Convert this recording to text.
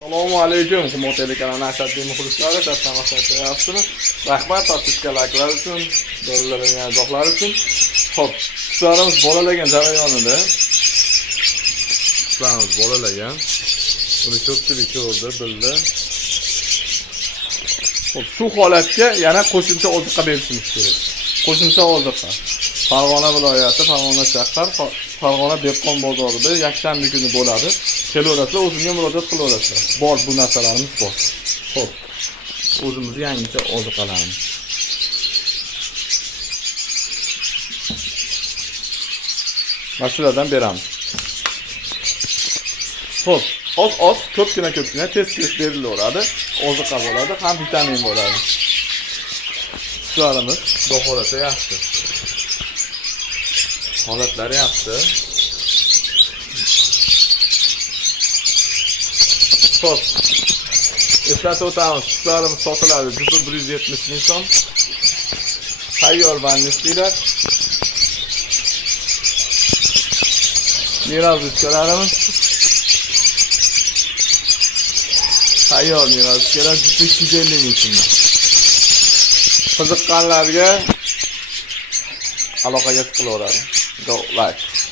Assalomu alaykum, hurmatli kanal Asadbek muxlislari, dastlab yaxshimi? Rahmat podpiskalar uchun, dorilarning azoblari uchun. Xo'p, qushlarimiz bolalagan jarayonida qushlarimiz bolalagan. Buni ko'pchilik ko'rdi, bildi. Xo'p, shu holatga yana qo'shimcha oziqa berishimiz kerak. Qo'shimcha oziqa. Farg'ona viloyati, Farg'ona shahar, Farg'ona dehqon bozorida yakshanba kuni bo'ladi. Kelaverasizlar, o'zimga murojaat qilaverasizlar. Bor, bu narsalarimiz bor. Xo'p. O'zimiz yangicha oziqalarimiz. Mashinadan beramiz. Xo'p, oz, ko'pgina, tez berilaveradi. Oziqa bo'ladi, ham vitamin bo'ladi. Qushlarimiz xudo xolasa yaxshi. Holatlari yaxshi. Xo'p. Eslatib o'tamiz, qushlarimiz sotiladi. Juda 170 ming so'm. Tayyor vannisliklar. Mirazkalarimiz. Tayyor mirazkalar juda 250 ming so'm. Qiziqqanlarga aloqaga chiqilaveradi. Go live.